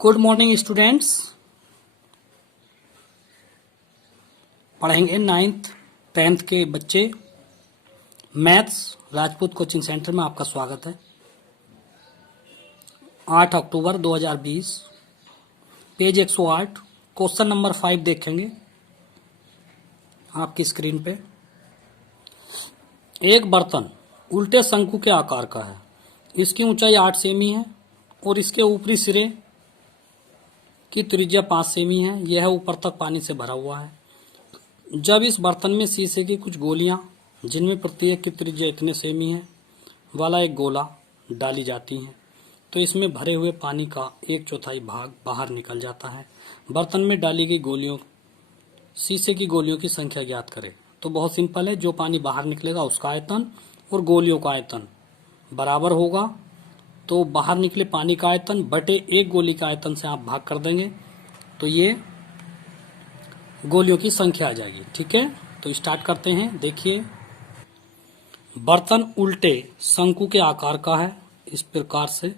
Good morning students. पढ़ेंगे 9th 10th के बच्चे। मैथ्स राजपूत कोचिंग सेंटर में आपका स्वागत है। 8 अक्टूबर 2020, पेज 108, क्वेश्चन नंबर 5 देखेंगे आपकी स्क्रीन पे। एक बर्तन उल्टे शंकु के आकार का है। इसकी ऊंचाई 8 सेमी है और इसके ऊपरी सिरे की त्रिज्या 5 सेमी है। यह ऊपर तक पानी से भरा हुआ है। जब इस बर्तन में शीशे की कुछ गोलियां, जिनमें प्रत्येक की त्रिज्या इतने सेमी है, वाला एक गोला डाली जाती हैं, तो इसमें भरे हुए पानी का 1/4 भाग बाहर निकल जाता है। बर्तन में डाली गई गोलियों, शीशे की गोलियों की संख्या ज्ञात करें। तो बहुत सिंपल है, जो पानी बाहर निकलेगा उसका आयतन और गोलियों का आयतन बराबर होगा। तो बाहर निकले पानी का आयतन बटे एक गोली का आयतन से आप भाग कर देंगे तो ये गोलियों की संख्या आ जाएगी। ठीक है, तो स्टार्ट करते हैं। देखिए, बर्तन उल्टे शंकु के आकार का है इस प्रकार से।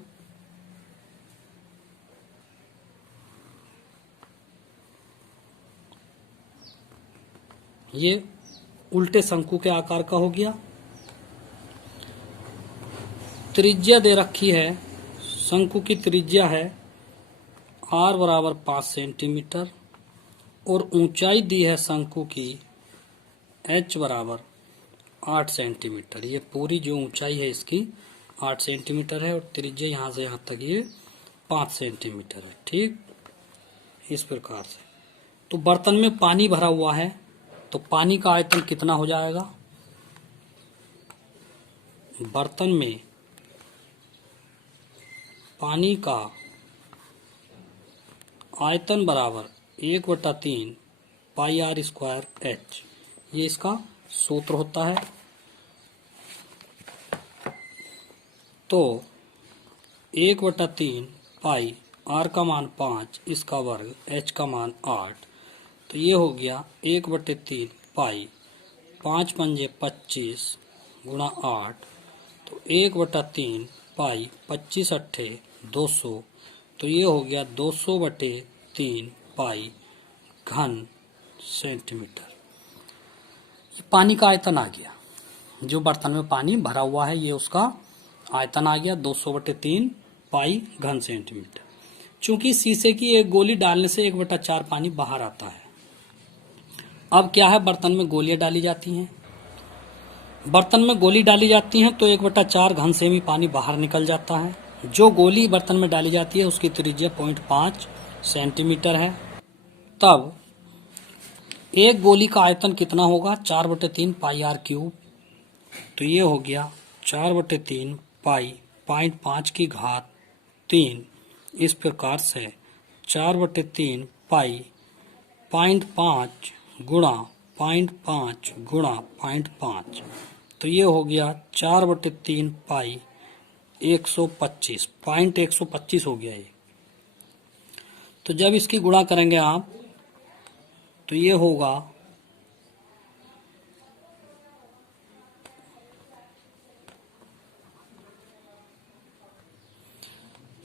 ये उल्टे शंकु के आकार का हो गया। त्रिज्या दे रखी है, शंकु की त्रिज्या है r बराबर 5 सेंटीमीटर और ऊंचाई दी है शंकु की h बराबर 8 सेंटीमीटर। ये पूरी जो ऊंचाई है इसकी 8 सेंटीमीटर है और त्रिज्या यहाँ से यहाँ तक ये 5 सेंटीमीटर है। ठीक, इस प्रकार से। तो बर्तन में पानी भरा हुआ है, तो पानी का आयतन कितना हो जाएगा? बर्तन में पानी का आयतन बराबर 1/3 पाई r स्क्वायर h, ये इसका सूत्र होता है। तो 1/3 पाई r का मान 5, इसका वर्ग, h का मान 8, तो ये हो गया 1/3 पाई 5 पंजे 25 गुणा 8, तो 1/3 पाई 25 अट्ठे 200, तो ये हो गया 200/3 पाई घन सेंटीमीटर। ये पानी का आयतन आ गया। जो बर्तन में पानी भरा हुआ है ये उसका आयतन आ गया 200/3 पाई घन सेंटीमीटर। चूंकि शीशे की एक गोली डालने से 1/4 पानी बाहर आता है। अब क्या है, बर्तन में गोलियां डाली जाती हैं। बर्तन में गोली डाली जाती हैं तो 1/4 घन सेमी पानी बाहर निकल जाता है। जो गोली बर्तन में डाली जाती है उसकी त्रिज्या 0.5 सेंटीमीटर है। तब एक गोली का आयतन कितना होगा? 4/3 पाई r क्यूब। तो ये हो गया 4/3 पाई 0.5 की घात 3। इस प्रकार से 4/3 पाई 0.5 गुणा 0.5 गुणा 0.5, तो ये हो गया 4/3 पाई 125, 125 हो गया ये। तो जब इसकी गुणा करेंगे आप तो ये होगा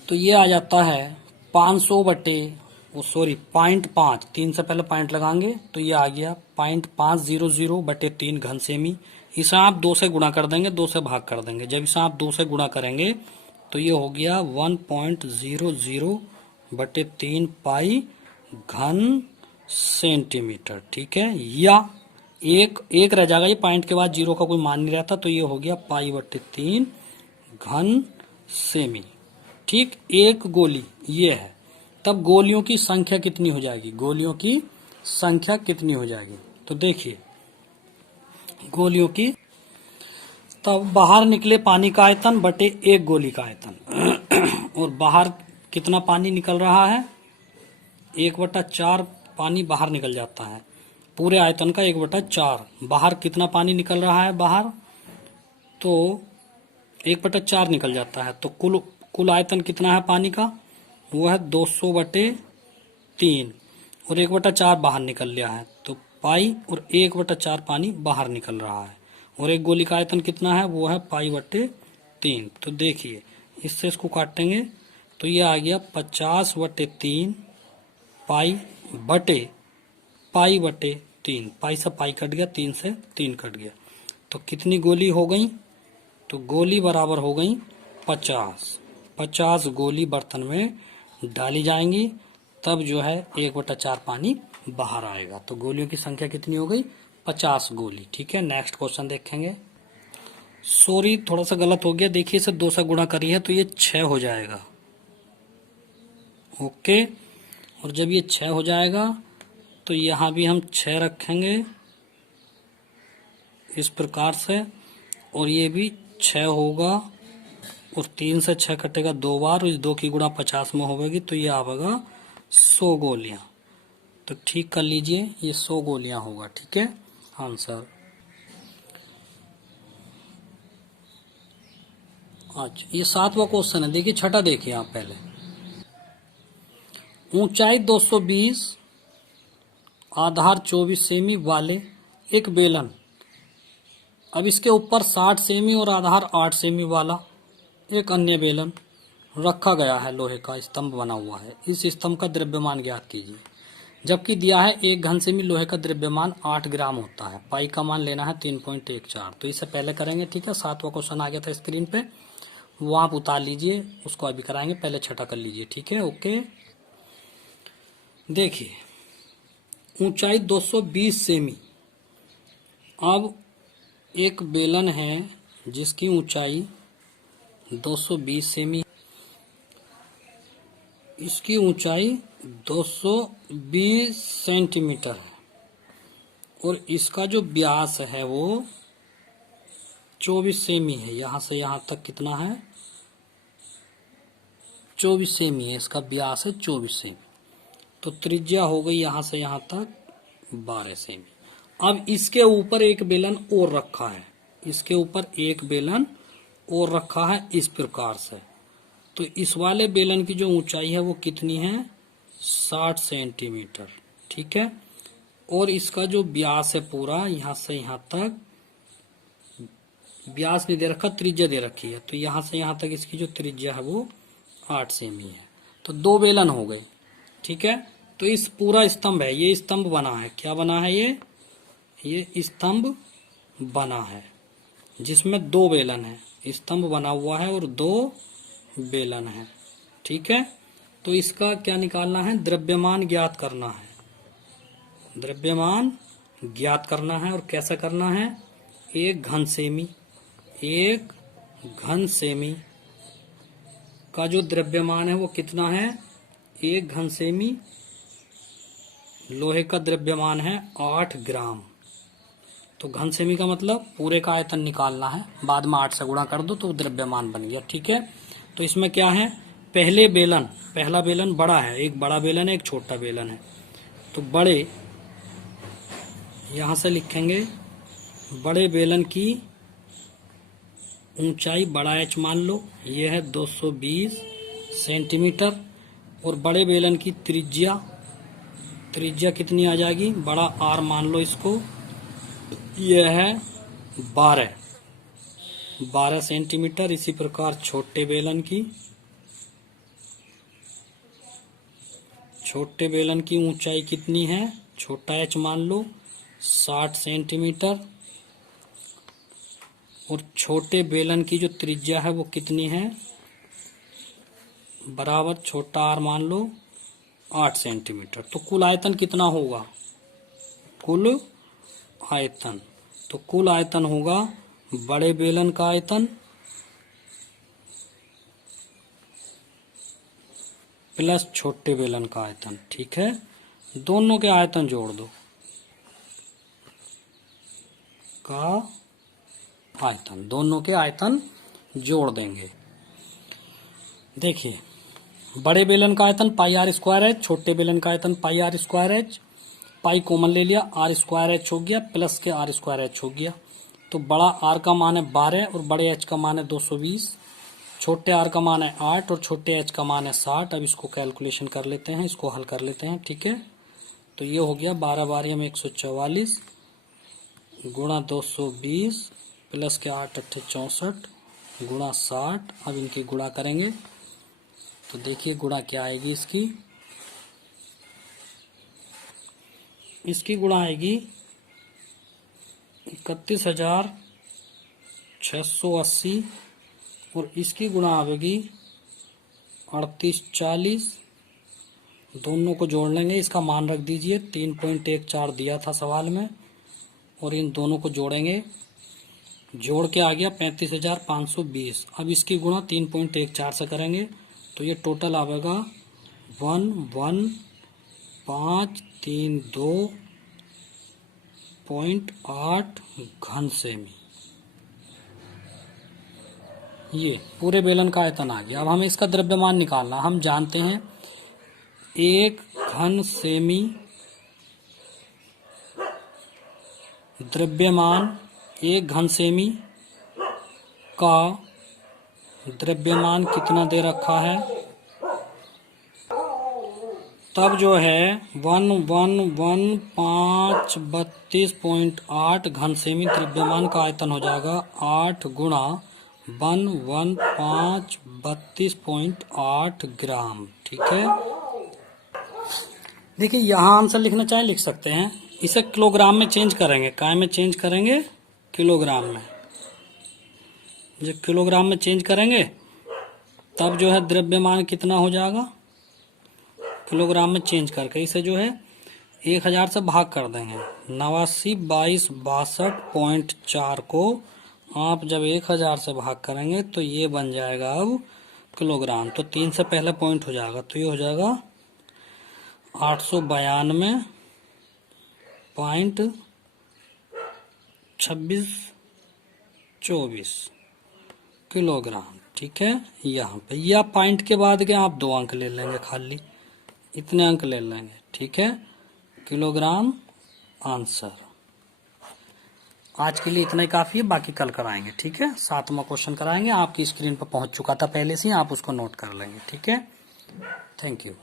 0.5, 3 से पहले पॉइंट लगाएंगे तो ये आ गया 0.500/3 घन सेमी। इसे आप 2 से गुणा कर देंगे, 2 से भाग कर देंगे। जब इसे आप 2 से गुणा करेंगे तो ये हो गया 1.00/3 पाई घन सेंटीमीटर। ठीक है, या एक रह जाएगा, ये पॉइंट के बाद 0 का कोई मान नहीं रहता, तो ये हो गया पाई/3 घन सेमी। ठीक, एक गोली ये है। तब गोलियों की संख्या कितनी हो जाएगी? गोलियों की संख्या कितनी हो जाएगी? तो देखिए, गोलियों की, तब बाहर निकले पानी का आयतन बटे एक गोली का आयतन और बाहर कितना पानी निकल रहा है? 1/4 पानी बाहर निकल जाता है। पूरे आयतन का 1/4। बाहर कितना पानी निकल रहा है? बाहर तो 1/4 निकल जाता है। तो कुल आयतन कितना है पानी का? वो है 200/3 और 1/4 बाहर निकल लिया है, तो पाई और 1/4 पानी बाहर निकल रहा है। और एक गोली का आयतन कितना है? वो है पाई/3। तो देखिए, इससे इसको काटेंगे तो ये आ गया 50/3 पाई बटे पाई बटे 3। पाई से पाई कट गया, 3 से 3 कट गया। तो कितनी गोली हो गई? तो गोली बराबर हो गई 50। 50 गोली बर्तन में डाली जाएंगी, तब जो है 1/4 पानी बाहर आएगा। तो गोलियों की संख्या कितनी हो गई? 50 गोली। ठीक है, नेक्स्ट क्वेश्चन देखेंगे। सॉरी, थोड़ा सा गलत हो गया। देखिए, इसे 2 से गुणा करी है तो ये 6 हो जाएगा। ओके, और जब ये 6 हो जाएगा तो यहां भी हम 6 रखेंगे इस प्रकार से, और ये भी 6 होगा, और 3 से 6 कटेगा 2 बार, इस 2 की गुणा 50 में होगी तो ये आवेगा 100 गोलियां। तो ठीक कर लीजिए, ये 100 गोलियां होगा। ठीक है आंसर। अच्छा, ये 7वां क्वेश्चन है। देखिए छठा देखिए आप पहले। ऊंचाई 220, आधार 24 सेमी वाले एक बेलन, अब इसके ऊपर 60 सेमी और आधार 8 सेमी वाला एक अन्य बेलन रखा गया है। लोहे का स्तंभ बना हुआ है। इस स्तंभ का द्रव्यमान ज्ञात कीजिए। जबकि दिया है 1 घन सेमी लोहे का द्रव्यमान 8 ग्राम होता है। पाई का मान लेना है 3.14। तो इसे पहले करेंगे। ठीक है, 7वां क्वेश्चन आ गया था स्क्रीन पे, वो आप उतार लीजिए, उसको अभी कराएंगे। पहले छठा कर लीजिए। ठीक है, ओके। देखिए, ऊंचाई 220 सेमी। अब एक बेलन है जिसकी ऊंचाई 220 सेमी, इसकी ऊंचाई 220 सेंटीमीटर है, और इसका जो व्यास है वो 24 सेमी है। यहां से यहां तक कितना है? 24 सेमी है। इसका व्यास है 24 सेमी। तो त्रिज्या हो गई यहां से यहां तक 12 सेमी। अब इसके ऊपर एक बेलन और रखा है, इसके ऊपर एक बेलन और रखा है इस प्रकार से। तो इस वाले बेलन की जो ऊंचाई है वो कितनी है? 60 सेंटीमीटर। ठीक है, और इसका जो व्यास है पूरा यहां से यहां तक, व्यास नहीं दे रखा, त्रिज्या दे रखी है। तो यहां से यहां तक इसकी जो त्रिज्या है वो 8 सेमी है। तो 2 बेलन हो गए। ठीक है, तो इस पूरा स्तंभ है, ये स्तंभ बना है। क्या बना है? ये स्तंभ बना है जिसमें 2 बेलन है। स्तंभ बना हुआ है और 2 बेलन है। ठीक है, तो इसका क्या निकालना है? द्रव्यमान ज्ञात करना है। द्रव्यमान ज्ञात करना है, और कैसे करना है? 1 घन सेमी, 1 घन सेमी का जो द्रव्यमान है वो कितना है? 1 घन सेमी लोहे का द्रव्यमान है 8 ग्राम। तो घन सेमी का मतलब पूरे का आयतन निकालना है, बाद में 8 से गुणा कर दो तो द्रव्यमान बन गया। ठीक है, तो इसमें क्या है? पहला बेलन बड़ा है, एक बड़ा बेलन है, एक छोटा बेलन है। तो बड़े, यहां से लिखेंगे बड़े बेलन की ऊंचाई, बड़ा एच मान लो, ये है 220 सेंटीमीटर, और बड़े बेलन की त्रिज्या कितनी आ जाएगी? बड़ा आर मान लो इसको, यह है 12 सेंटीमीटर। इसी प्रकार छोटे बेलन की ऊंचाई कितनी है? छोटा एच मान लो 60 सेंटीमीटर, और छोटे बेलन की जो त्रिज्या है वो कितनी है? बराबर छोटा आर मान लो 8 सेंटीमीटर। तो कुल आयतन कितना होगा? कुल आयतन होगा बड़े बेलन का आयतन प्लस छोटे बेलन का आयतन। ठीक है, दोनों के आयतन जोड़ दो, दोनों के आयतन जोड़ देंगे। देखिए, बड़े बेलन का आयतन पाई आर स्क्वायर एच, छोटे बेलन का आयतन pi r square h. Pi common ले लिया, आर स्क्वायर एच हो गया, प्लस के आर स्क्वायर एच हो गया। तो बड़ा आर का मान है 12 और बड़े एच का मान है 220, छोटे आर का मान है 8 और छोटे एच का मान है 60। अब इसको कैलकुलेशन कर लेते हैं, इसको हल कर लेते हैं। ठीक है, तो ये हो गया 12 बार में 144 गुणा 220 प्लस के 8 8 64 गुणा 60। अब इनकी गुणा करेंगे तो देखिए गुणा क्या आएगी इसकी गुणा आएगी 31,680 और इसकी गुणा आएगी 3840। दोनों को जोड़ लेंगे, इसका मान रख दीजिए 3.14 दिया था सवाल में, और इन दोनों को जोड़ेंगे, जोड़ के आ गया 35,520। अब इसकी गुणा 3.14 से करेंगे तो ये टोटल आएगा 11532.8 घन सेमी। ये पूरे बेलन का आयतन आ गया। अब हमें इसका द्रव्यमान निकालना। हम जानते हैं 1 घन सेमी द्रव्यमान, 1 घन सेमी का द्रव्यमान कितना दे रखा है, तब जो है 111532.8 घन सेमी द्रव्यमान का आयतन हो जाएगा 8 गुणा 111532.8 ग्राम। ठीक है, देखिए यहाँ आंसर लिखना चाहे लिख सकते हैं, इसे किलोग्राम में चेंज करेंगे। काय में चेंज करेंगे? किलोग्राम में। जब किलोग्राम में चेंज करेंगे तब जो है द्रव्यमान कितना हो जाएगा, किलोग्राम में चेंज करके इसे जो है 1000 से भाग कर देंगे। 892262.4 को आप जब 1000 से भाग करेंगे तो ये बन जाएगा अब किलोग्राम। तो 3 से पहले पॉइंट हो जाएगा, तो ये हो जाएगा 892.2624 किलोग्राम। ठीक है, यहाँ पे या पॉइंट के बाद के आप 2 अंक ले लेंगे, खाली इतने अंक ले लेंगे। ठीक है, किलोग्राम आंसर। आज के लिए इतना ही काफी है, बाकी कल कराएंगे। ठीक है, 7वां क्वेश्चन कराएंगे, आपकी स्क्रीन पर पहुंच चुका था पहले से ही, आप उसको नोट कर लेंगे। ठीक है, थैंक यू।